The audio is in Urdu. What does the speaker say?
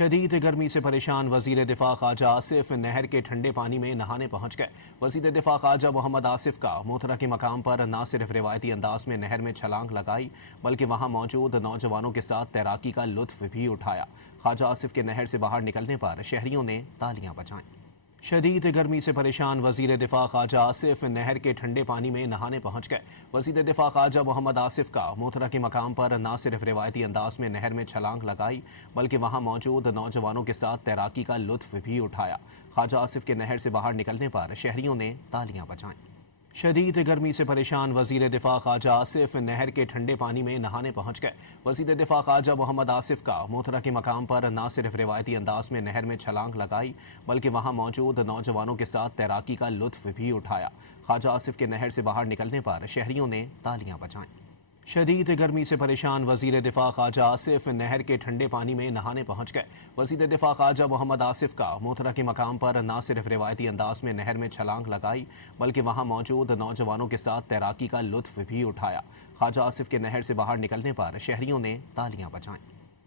شدید گرمی سے پریشان وزیر دفاع خواجہ آصف نہر کے ٹھنڈے پانی میں نہانے پہنچ گئے۔ وزیر دفاع خواجہ محمد آصف کا موتھرا کے مقام پر نہ صرف روایتی انداز میں نہر میں چھلانگ لگائی بلکہ وہاں موجود نوجوانوں کے ساتھ تیراکی کا لطف بھی اٹھایا۔ خواجہ آصف کے نہر سے باہر نکلنے پر شہریوں نے تالیاں بجائیں۔ شدید گرمی سے پریشان وزیر دفاع خواجہ آصف نہر کے ٹھنڈے پانی میں نہانے پہنچ گئے۔ وزیر دفاع خواجہ محمد آصف کا موتھرا کے مقام پر نہ صرف روایتی انداز میں نہر میں چھلانگ لگائی بلکہ وہاں موجود نوجوانوں کے ساتھ تیراکی کا لطف بھی اٹھایا۔ خواجہ آصف کے نہر سے باہر نکلنے پر شہریوں نے تالیاں بجائیں۔ شدید گرمی سے پریشان وزیر دفاع خواجہ آصف نہر کے ٹھنڈے پانی میں نہانے پہنچ گئے۔ وزیر دفاع خواجہ محمد آصف کا موتھرا کے مقام پر نہ صرف روایتی انداز میں نہر میں چھلانگ لگائی بلکہ وہاں موجود نوجوانوں کے ساتھ تیراکی کا لطف بھی اٹھایا۔ خواجہ آصف کے نہر سے باہر نکلنے پر شہریوں نے تالیاں بجائیں۔ شدید گرمی سے پریشان وزیر دفاع خواجہ آصف نہر کے ٹھنڈے پانی میں نہانے پہنچ گئے۔ وزیر دفاع خواجہ محمد آصف کا موتھرا کے مقام پر نہ صرف روایتی انداز میں نہر میں چھلانگ لگائی بلکہ وہاں موجود نوجوانوں کے ساتھ تیراکی کا لطف بھی اٹھایا۔ خواجہ آصف کے نہر سے باہر نکلنے پر شہریوں نے تالیاں بجائیں۔